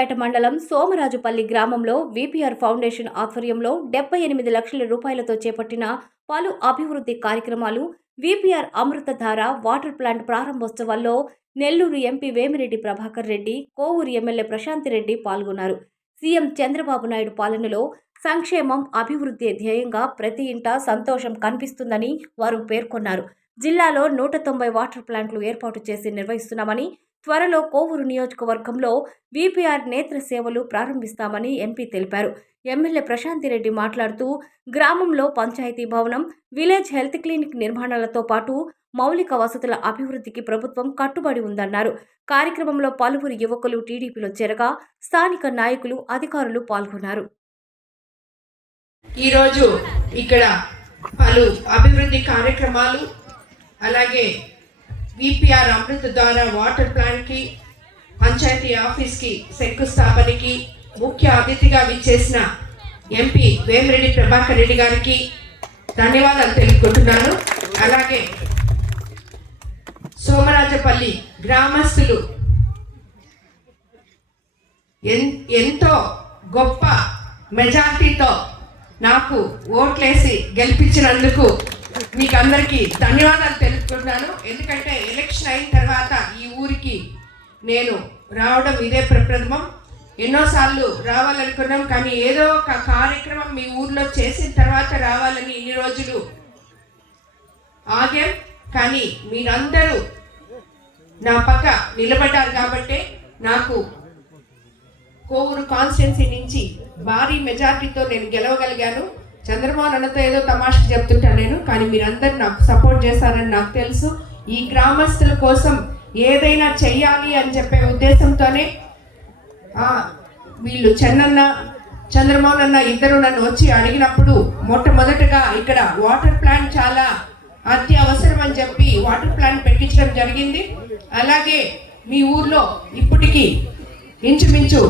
సూళ్లూరుపేట మండలం సోమరాజుపల్లి గ్రామంలో VPR foundation ఆధ్వర్యంలో 78 లక్షల రూపాయలతో చేపట్టిన పలు అభివృద్ధి కార్యక్రమాలు విపిఆర్ అమృతధార వాటర్ ప్లాంట్ ప్రారంభోత్సవాల్లో నెల్లూరు ఎంపీ వేమిరెడ్డి ప్రభాకర్ రెడ్డి, కోవూరు ఎమ్మెల్యే ప్రశాంతిరెడ్డి పాల్గొన్నారు. సీఎం చంద్రబాబు నాయుడు పాలనలో సంక్షేమం, అభివృద్ధి ధ్యేయంగా ప్రతి ఇంటా సంతోషం కనిపిస్తుందని వారు పేర్కొన్నారు. జిల్లాలో 190 వాటర్ ప్లాంట్లు ఏర్పాటు చేసి నిర్వహిస్తున్నామని, త్వరలో కోవూరు నియోజకవర్గంలో విపిఆర్ నేత్ర సేవలు ప్రారంభిస్తామని ఎంపీ తెలిపారు. ఎమ్మెల్యే ప్రశాంతిరెడ్డి మాట్లాడుతూ గ్రామంలో పంచాయతీ భవనం, విలేజ్ హెల్త్ క్లినిక్ నిర్మాణాలతో పాటు మౌలిక వసతుల అభివృద్ధికి ప్రభుత్వం కట్టుబడి ఉందన్నారు. కార్యక్రమంలో పలువురు యువకులు టీడీపీలో చేరగా స్థానిక నాయకులు, అధికారులు పాల్గొన్నారు. ఈరోజు ఇక్కడ పలు అభివృద్ధి కార్యక్రమాలు, అలాగే విపిఆర్ అమృతధార వాటర్ ప్లాంట్కి, పంచాయతీ ఆఫీస్కి శంకుస్థాపనకి ముఖ్య అతిథిగా విచ్చేసిన ఎంపీ వేమిరెడ్డి ప్రభాకర్ రెడ్డి గారికి ధన్యవాదాలు తెలుపుకుంటున్నాను. అలాగే సోమరాజపల్లి గ్రామస్తులు ఎంతో గొప్ప మెజార్టీతో నాకు ఓట్లేసి గెలిపించినందుకు మీకు అందరికీ ధన్యవాదాలు తెలుపుకుంటున్నాను. ఎందుకంటే ఎలక్షన్ అయిన తర్వాత ఈ ఊరికి నేను రావడం ఇదే ప్రప్రథమం. ఎన్నోసార్లు రావాలనుకున్నాం, కానీ ఏదో ఒక కార్యక్రమం మీ ఊర్లో చేసిన తర్వాత రావాలని ఇన్ని రోజులు ఆగాం. కానీ మీరందరూ నా పక్క నిలబడ్డారు కాబట్టి నాకు కోవూరు కాన్స్టిట్యున్సీ నుంచి భారీ మెజార్టీతో నేను గెలవగలిగాను. చంద్రబాబు అన్నతో ఏదో తమాషకు చెప్తుంటాను నేను, కానీ మీరందరూ నాకు సపోర్ట్ చేస్తారని నాకు తెలుసు. ఈ గ్రామస్తుల కోసం ఏదైనా చెయ్యాలి అని చెప్పే ఉద్దేశంతోనే వీళ్ళు చంద్రమోహన్ అన్న ఇద్దరు నన్ను వచ్చి అడిగినప్పుడు మొట్టమొదటగా ఇక్కడ వాటర్ ప్లాంట్ చాలా అత్యవసరం అని చెప్పి వాటర్ ప్లాంట్ పెట్టించడం జరిగింది. అలాగే మీ ఊర్లో ఇప్పటికీ ఇంచుమించు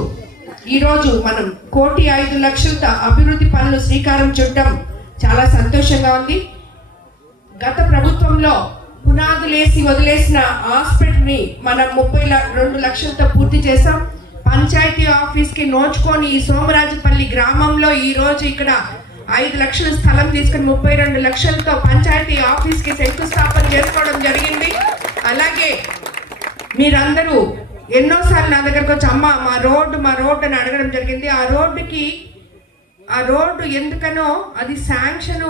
ఈరోజు మనం 1,05,00,000 అభివృద్ధి పనులు శ్రీకారం చుట్టడం చాలా సంతోషంగా ఉంది. గత ప్రభుత్వంలో పునాదులేసి వదిలేసిన హాస్పిటల్ని మనం 32 లక్షలతో పూర్తి చేసాం. పంచాయతీ ఆఫీస్కి నోచుకొని ఈ సోమరాజుపల్లి గ్రామంలో ఈరోజు ఇక్కడ 5 లక్షల స్థలం తీసుకుని 32 లక్షలతో పంచాయతీ ఆఫీస్కి శంకుస్థాపన చేసుకోవడం జరిగింది. అలాగే మీరందరూ ఎన్నోసార్లు నా దగ్గరకు వచ్చి అమ్మ మా రోడ్డు అని అడగడం జరిగింది. ఆ రోడ్డు ఎందుకనో అది శాంక్షన్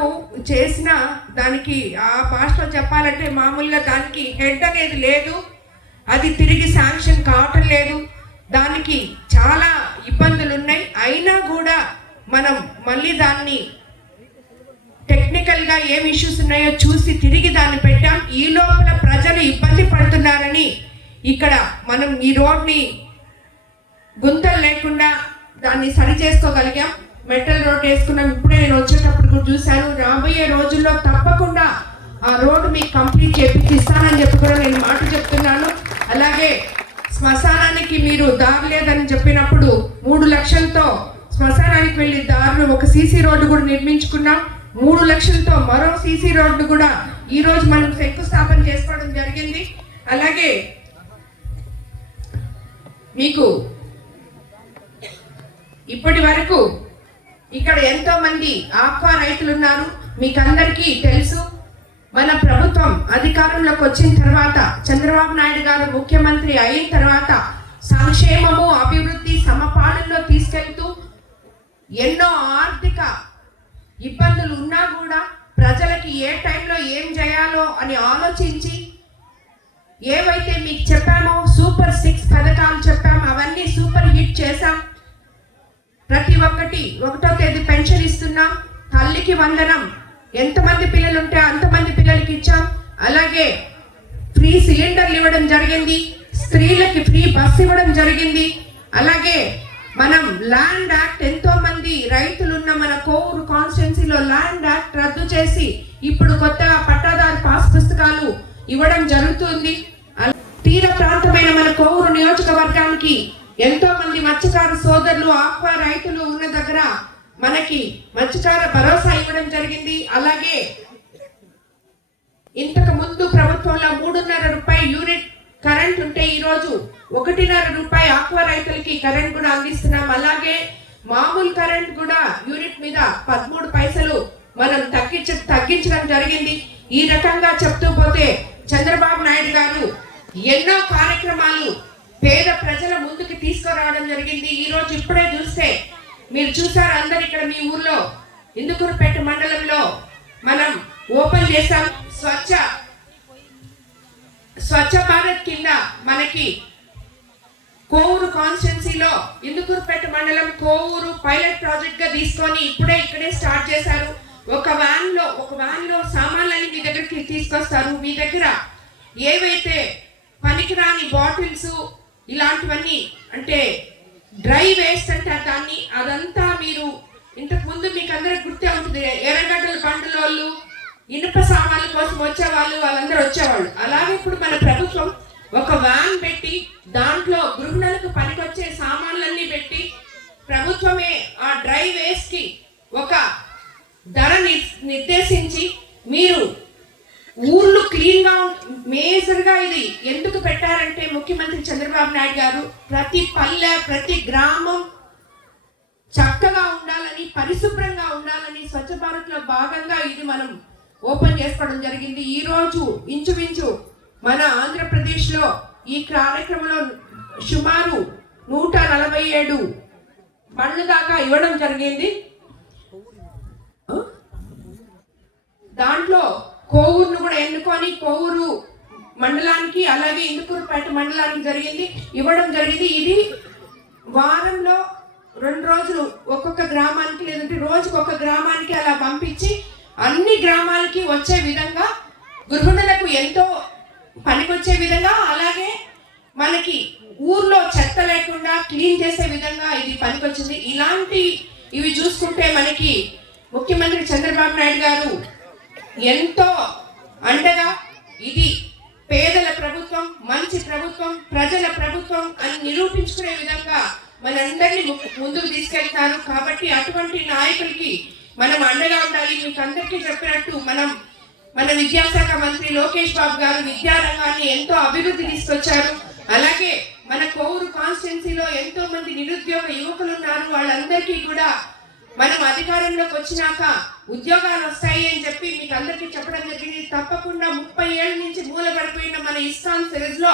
చేసిన దానికి ఆ భాషలో చెప్పాలంటే మామూలుగా దానికి హెడ్ అనేది లేదు, అది తిరిగి శాంక్షన్ కావటం లేదు, దానికి చాలా ఇబ్బందులు ఉన్నాయి. అయినా కూడా మనం మళ్ళీ దాన్ని టెక్నికల్గా ఏం ఇష్యూస్ ఉన్నాయో చూసి తిరిగి దాన్ని పెట్టాం. ఈ లోపల ప్రజలు ఇబ్బంది పడుతున్నారని ఇక్కడ మనం ఈ రోడ్ని గుంతలు లేకుండా దాన్ని సరి చేసుకోగలిగాం. మెటల్ రోడ్ వేసుకున్నాం. ఇప్పుడే నేను వచ్చేటప్పుడు కూడా చూశాను. రాబోయే రోజుల్లో తప్పకుండా ఆ రోడ్డు మీకు కంప్లీట్ చేపిస్తానని చెప్పి కూడా నేను మాట చెప్తున్నాను. అలాగే శ్మశానానికి మీరు దారి లేదని చెప్పినప్పుడు 3 లక్షలతో శ్మశానానికి వెళ్ళి దారులు ఒక సీసీ రోడ్డు కూడా నిర్మించుకున్నాం. 3 లక్షలతో మరో సీసీ రోడ్డు కూడా ఈరోజు మనం శంకుస్థాపన చేసుకోవడం జరిగింది. అలాగే మీకు ఇప్పటి వరకు ఇక్కడ ఎంతో మంది ఆక్వా రైతులు ఉన్నారు. మీకు అందరికీ తెలుసు, మన ప్రభుత్వం అధికారంలోకి వచ్చిన తర్వాత చంద్రబాబు నాయుడు గారు ముఖ్యమంత్రి అయిన తర్వాత సంక్షేమము, అభివృద్ధి సమపాలనలో తీసుకెళ్తూ ఎన్నో ఆర్థిక ఇబ్బందులు ఉన్నా కూడా ప్రజలకి ఏ టైంలో ఏం చేయాలో అని ఆలోచించి ఏవైతే మీకు చెప్పామో సూపర్ 6 పథకాలు చెప్పాము, అవన్నీ సూపర్ హిట్ చేశాం. ప్రతి ఒక్కటి 1వ తేదీ పెన్షన్ ఇస్తున్నాం, తల్లికి వందనం, ఎంతమంది పిల్లలు ఉంటే అంతమంది పిల్లలకి ఇచ్చాం. అలాగే ఫ్రీ సిలిండర్లు ఇవ్వడం జరిగింది, స్త్రీలకి ఫ్రీ బస్ ఇవ్వడం జరిగింది. అలాగే మనం ల్యాండ్ యాక్ట్, ఎంతో మంది రైతులున్న మన కోవూరు కాన్స్టిట్యున్సీలో ల్యాండ్ యాక్ట్ రద్దు చేసి ఇప్పుడు కొత్తగా పట్టాదారు పాస్ పుస్తకాలు ఇవ్వడం జరుగుతుంది. తీర ప్రాంతమైన మన కోవూరు నియోజకవర్గానికి ఎంతో మంది మత్స్యకార సోదరులు, ఆక్వా రైతులు ఉన్న దగ్గర మనకి మత్స్యకార భరోసా ఇవ్వడం జరిగింది. అలాగే ఇంతకు ముందు ప్రభుత్వంలో 3.5 రూపాయల యూనిట్ కరెంట్ ఉంటే ఈరోజు 1.5 రూపాయి ఆక్వా రైతులకి కరెంట్ కూడా అందిస్తున్నాం. అలాగే మామూలు కరెంట్ కూడా యూనిట్ మీద 13 పైసలు మనం తగ్గించడం జరిగింది. ఈ రకంగా చెప్తూ పోతే చంద్రబాబు నాయుడు గారు ఎన్నో కార్యక్రమాలు పేద ప్రజల ముందుకు తీసుకురావడం జరిగింది. ఈ రోజు ఇప్పుడే చూస్తే మీరు చూసారు అందరు ఇక్కడ మీ ఊర్లో ఇందుకూరుపేట మండలంలో మనం ఓపెన్ చేసాం స్వచ్ఛ భారత్ కింద మనకి కోవూరు కాన్స్టిట్యున్సీలో ఇందుకూరుపేట మండలం కోవూరు పైలట్ ప్రాజెక్ట్ గా తీసుకొని ఇక్కడే స్టార్ట్ చేశారు. ఒక వ్యాన్ లో సామాన్లన్నీ మీ దగ్గరికి తీసుకొస్తారు. మీ దగ్గర ఏవైతే పనికిరాని బాటిల్స్ ఇలాంటివన్నీ అంటే డ్రై వేస్ట్ అంటారు దాన్ని, అదంతా మీరు ఇంతకు ముందు మీకు అందరికి గుర్తే ఉంటుంది. ఎర్రగడ్డల బండులోళ్ళు ఇనుప సామాన్ల కోసం వాళ్ళందరూ వచ్చేవాళ్ళు. అలాగే ఇప్పుడు మన ప్రభుత్వం ఒక వ్యాన్ పెట్టి దాంట్లో గృహిణులకు పనికొచ్చే సామాన్లన్నీ పెట్టి ప్రభుత్వమే ఆ డ్రై వేస్ట్ కి ఒక ధర నిర్దేశించి మీరు ఊర్లు క్లీన్ గా మేజర్ గా ఇది ఎందుకు పెట్టారంటే ముఖ్యమంత్రి చంద్రబాబు నాయుడు గారు ప్రతి పల్లె ప్రతి గ్రామం చక్కగా ఉండాలని పరిశుభ్రంగా ఉండాలని స్వచ్ఛ భారత్ లో భాగంగా ఇది మనం ఓపెన్ చేసుకోవడం జరిగింది. ఈ రోజు ఇంచుమించు మన ఆంధ్రప్రదేశ్ లో ఈ కార్యక్రమంలో సుమారు 147 బండ్లు దాకా ఇవ్వడం జరిగింది. దాంట్లో కోవూరును కూడా ఎన్నుకొని కోవూరు మండలానికి అలాగే ఇందుకూరుపేట మండలానికి ఇవ్వడం జరిగింది. ఇది వారంలో 2 రోజులు ఒక్కొక్క గ్రామానికి లేదంటే రోజుకు ఒక గ్రామానికి అలా పంపించి అన్ని గ్రామాలకి వచ్చే విధంగా గృహిణులకు ఎంతో పనికొచ్చే విధంగా అలాగే మనకి ఊర్లో చెత్త లేకుండా క్లీన్ చేసే విధంగా ఇది పనికొచ్చింది. ఇవి చూసుకుంటే మనకి ముఖ్యమంత్రి చంద్రబాబు నాయుడు గారు ఎంతో అండగా ఇది పేదల ప్రభుత్వం, మంచి ప్రభుత్వం, ప్రజల ప్రభుత్వం అని నిరూపించుకునే విధంగా మనందరినీ ముందుకు తీసుకెళ్తారు. కాబట్టి అటువంటి నాయకులకి మనం అండగా ఉండాలి. మీకు అందరికీ చెప్పినట్టు మన విద్యాశాఖ మంత్రి లోకేష్ బాబు గారు విద్యారంగాన్ని ఎంతో అభివృద్ధి తీసుకొచ్చారు. అలాగే మన కోవూరు కాన్స్టిట్యున్సీలో ఎంతో మంది నిరుద్యోగ యువకులు ఉన్నారు. వాళ్ళందరికీ కూడా మనం అధికారంలోకి వచ్చినాక ఉద్యోగాలు వస్తాయి అని చెప్పి మీకు అందరికీ చెప్పడం జరిగింది. తప్పకుండా 30 ఏళ్ళ నుంచి మూలపడిపోయిన మన ఇస్కాన్ సిరీస్ లో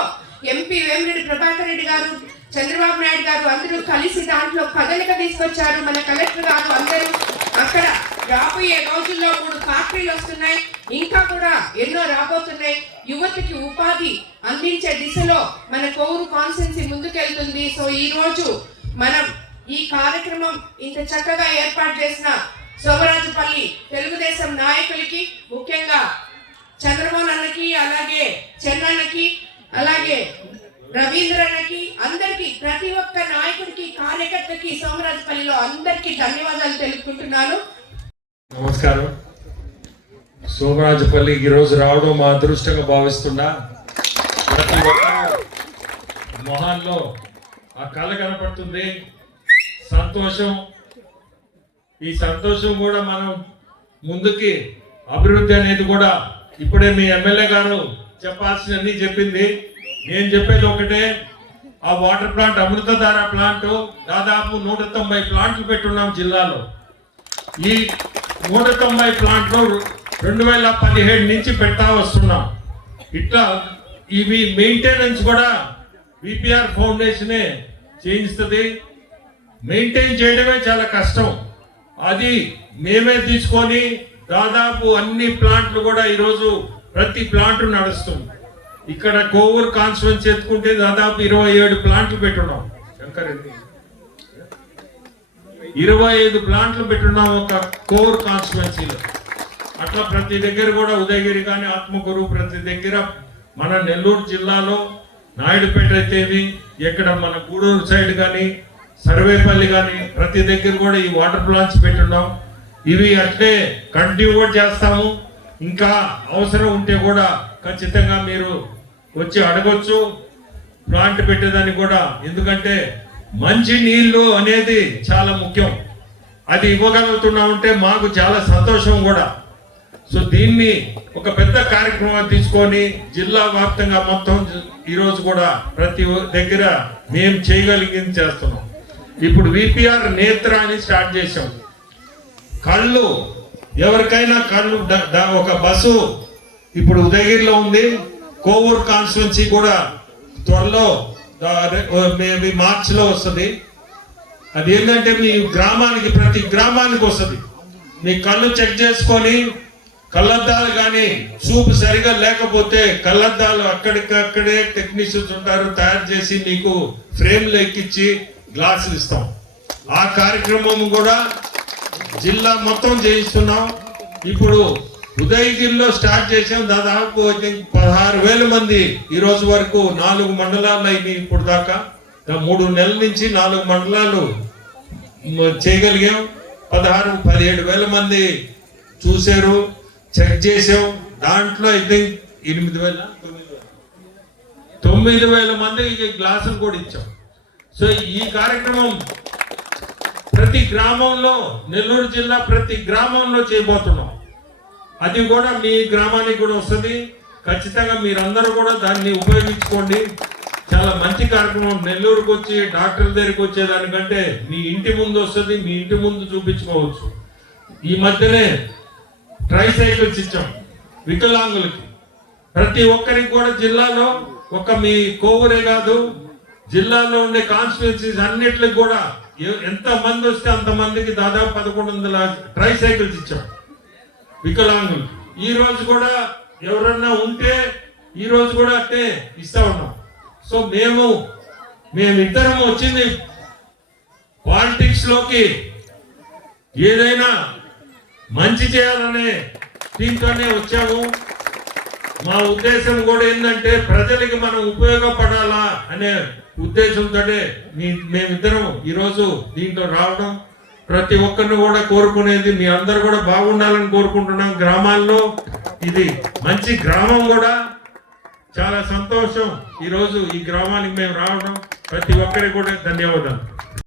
ఎంపీ వేమిరెడ్డి ప్రభాకర్ రెడ్డి గారు, చంద్రబాబు నాయుడు గారు అందరూ కలిసి దాంట్లో కదలిక తీసుకొచ్చారు. మన కలెక్టర్ గారు అందరూ అక్కడ రాబోయే రోజుల్లో 3 ఫ్యాక్టరీలు వస్తున్నాయి, ఇంకా కూడా ఎన్నో రాబోతున్నాయి. యువతకి ఉపాధి అందించే దిశలో మన కోవూరు కాన్స్టిట్యున్సీ ముందుకెళ్తుంది. సో ఈ రోజు మనం ఈ కార్యక్రమం ఇంత చక్కగా ఏర్పాటు చేసిన సోమరాజుపల్లి తెలుగుదేశం నాయకులకి, ముఖ్యంగా చంద్రమోహన్ అన్నకి, అలాగే చెన్నన్నకి, అలాగే రవీంద్రన్నకి, అందరికి ప్రతి ఒక్క నాయకుడికి కార్యకర్తకి సోమరాజుపల్లిలో అందరికి ధన్యవాదాలు తెలుపుకుంటున్నాను. నమస్కారం. సోమరాజుపల్లి ఈరోజు రావడం మా అదృష్టంగా భావిస్తున్నా. ప్రతి ఒక్కరు మొహాల్లో ఆ కళ కనపడుతుంది, సంతోషం. ఈ సంతోషం కూడా మనం ముందుకి అభివృద్ధి అనేది కూడా ఇప్పుడే మీ ఎమ్మెల్యే గారు చెప్పాల్సినవన్నీ చెప్పింది. నేను చెప్పేది ఒకటే, ఆ వాటర్ ప్లాంట్ అమృతధార ప్లాంట్ దాదాపు 190 ప్లాంట్లు పెట్టున్నాం జిల్లాలో. ఈ 190 ప్లాంట్లు 2017 నుంచి పెట్టా వస్తున్నాం. ఇట్లా ఇవి మెయింటెనెన్స్ కూడా విపిఆర్ ఫౌండేషనే చేయిస్తుంది. మెయింటైన్ చేయడమే చాలా కష్టం. అది మేమే తీసుకొని దాదాపు అన్ని ప్లాంట్లు కూడా ఈరోజు ప్రతి ప్లాంట్ నడుస్తుంది. ఇక్కడ కోవూరు కాన్స్టిట్యున్సీ ఎత్తుకుంటే దాదాపు 27 ప్లాంట్లు పెట్టున్నాం. శంకర్ 25 ప్లాంట్లు పెట్టున్నాం ఒక కోవూరు కాన్స్టిట్యున్సీలో. అట్లా ప్రతి దగ్గర కూడా ఉదయగిరి కానీ ఆత్మకూరు, ప్రతి దగ్గర మన నెల్లూరు జిల్లాలో నాయుడుపేట అయితేవి, ఎక్కడ మన గూడూరు సైడ్ కానీ సర్వేపల్లి కానీ ప్రతి దగ్గర కూడా ఈ వాటర్ ప్లాంట్స్ పెట్టున్నాం. ఇవి అట్లే కంటిన్యూ కూడా చేస్తాము. ఇంకా అవసరం ఉంటే కూడా ఖచ్చితంగా మీరు వచ్చి అడగొచ్చు ప్లాంట్ పెట్టేదానికి కూడా. ఎందుకంటే మంచి నీళ్లు అనేది చాలా ముఖ్యం. అది ఇవ్వగలుగుతున్నామంటే మాకు చాలా సంతోషం కూడా. సో దీన్ని ఒక పెద్ద కార్యక్రమం తీసుకొని జిల్లా వ్యాప్తంగా మొత్తం ఈరోజు కూడా ప్రతి దగ్గర మేము చేయగలిగింది చేస్తున్నాం. ఇప్పుడు విపిఆర్ నేత్ర అని స్టార్ట్ చేసాం. కళ్ళు ఎవరికైనా కళ్ళు ఒక బస్సు ఇప్పుడు ఉదయగిరిలో ఉంది, కోవూరు కాన్స్టిట్యున్సీ కూడా త్వరలో మేబీ మార్చిలో వస్తుంది. అది ఏంటంటే మీ గ్రామానికి ప్రతి గ్రామానికి వస్తుంది. మీ కళ్ళు చెక్ చేసుకొని కళ్ళద్దాలు కానీ చూపు సరిగా లేకపోతే కళ్ళద్దాలు అక్కడికక్కడే టెక్నీషియన్స్ ఉంటారు, తయారు చేసి మీకు ఫ్రేమ్లు ఎక్కించి గ్లాసులు ఇస్తాం. ఆ కార్యక్రమం కూడా జిల్లా మొత్తం చేయిస్తున్నాం. ఇప్పుడు ఉదయగిరిలో స్టార్ట్ చేసాం. దాదాపు 16,000 మంది ఈ రోజు వరకు 4 మండలాలు అయినాయి. ఇప్పుడు దాకా 3 నెలల నుంచి 4 మండలాలు చేయగలిగాం. 17,000 మంది చూశారు, చెక్ చేసాం. దాంట్లో ఐ థింక్ 9,000 మందికి గ్లాసులు కూడా ఇచ్చాం. సో ఈ కార్యక్రమం ప్రతి గ్రామంలో, నెల్లూరు జిల్లా ప్రతి గ్రామంలో చేయబోతున్నాం. అది కూడా మీ గ్రామానికి కూడా వస్తుంది. ఖచ్చితంగా మీరందరూ కూడా దాన్ని ఉపయోగించుకోండి. చాలా మంచి కార్యక్రమం. నెల్లూరుకు వచ్చి డాక్టర్ దగ్గరికి వచ్చేదానికంటే మీ ఇంటి ముందు వస్తుంది, మీ ఇంటి ముందు చూపించుకోవచ్చు. ఈ మధ్యనే ట్రైసైకిల్స్ ఇచ్చాం వికలాంగులకి. ప్రతి ఒక్కరికి కూడా జిల్లాలో, ఒక మీ కోవూరే కాదు, జిల్లాలో ఉండే కాన్స్టిట్యున్సీస్ అన్నిటికి కూడా ఎంత మంది వస్తే అంతమందికి దాదాపు 1100 ట్రైసైకిల్స్ ఇచ్చాం వికలాంగులు. ఈ రోజు కూడా ఎవరన్నా ఉంటే ఈ రోజు కూడా అంటే ఇస్తా ఉన్నాం. సో మేమిద్దరం వచ్చింది పాలిటిక్స్ లోకి ఏదైనా మంచి చేయాలనే దీంతోనే వచ్చాము. మా ఉద్దేశం కూడా ఏంటంటే ప్రజలకి మనం ఉపయోగపడాలా అనే ఉద్దేశంతో మేమిద్దరం ఈరోజు దీంట్లో రావడం. ప్రతి ఒక్కరిని కూడా కోరుకునేది మీ అందరు కూడా బాగుండాలని కోరుకుంటున్నాం. గ్రామాల్లో ఇది మంచి గ్రామం కూడా, చాలా సంతోషం ఈరోజు ఈ గ్రామానికి మేము రావడం. ప్రతి ఒక్కరికి కూడా ధన్యవాదాలు.